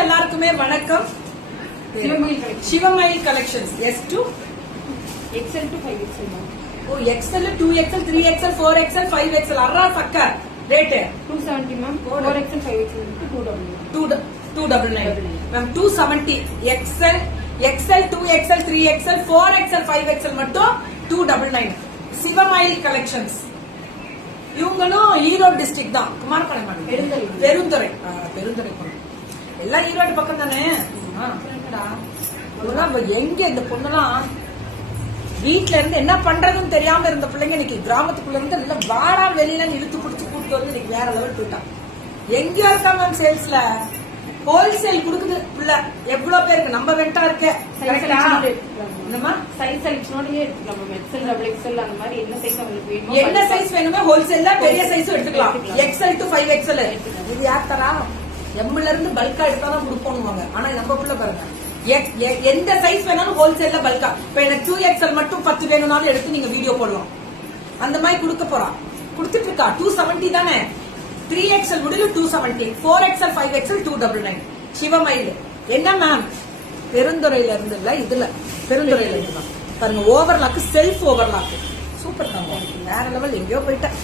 எல்லாருக்குமே வணக்கம். Sivamayil collections S2 XL to 5XL ma'am. Oh XL 2XL 3XL 4XL 5XL அரா சக்க rate 270 ma'am. 4XL 5XL 299 ma'am. 270 XL 2XL 3XL 4XL 5XL மட்டும் 299. சிவமயில் collections. இவங்களும் Erode district தான், குமாரபாளையம் பெருந்துறை எல்லாம் ஈரோடு பக்கம் தானே. எங்க இந்த பொண்ணுலாம் வீட்டுல இருந்து என்ன பண்றதுன்னு தெரியாம இருந்த பிள்ளைங்க இன்னைக்கு கிராமத்துக்குள்ள இருந்து எல்லாம் வாடா வெளியில இழுத்து பிடிச்சு கூப்பிட்டு வந்து இன்னைக்கு வேற லெவல் போயிட்டான். எங்கேயா இருக்கா மேம் சேல்ஸ்ல ஹோல்சேல் குடுக்குது பிள்ளை. எவ்வளவு பேருக்கு நம்ம வெண்டா இருக்க என்ன சைஸ் வேணுமே ஹோல்சேல்ல பெரிய சைஸும் எடுத்துக்கலாம். XL to 5XL இது யார் தரா? எம்ல இருந்து பல்கா எடுத்தாதான் கொடுப்போம். ஆனா நம்ம பிள்ளை பாருங்க எந்த சைஸ் வேணாலும் ஹோல்சேல்ல பல்கா. இப்ப எனக்கு 2XL மட்டும் 10 வேணும்னாலும் எடுத்து நீங்க வீடியோ போடலாம். அந்த மாதிரி கொடுக்க போறா, கொடுத்துட்டு இருக்கா. 270 தானே. 3XL முடியல 270, 4XL 5XL 299. சிவமயில் என்ன மேம்? பெருந்துறையில இருந்து இல்ல, இதுல பெருந்துறையில இருந்து பாருங்க. ஓவர்லாக், செல்ஃப் ஓவர்லாக் சூப்பர் தான், வேற லெவல். எங்கேயோ போயிட்டேன்.